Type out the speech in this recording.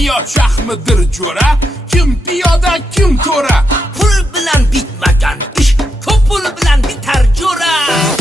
hayot shahmidir jo'ra, kim piyoda kim to'ra. Pul bilan bitmagan ish, ko'p pul bilan bitar jo'ra.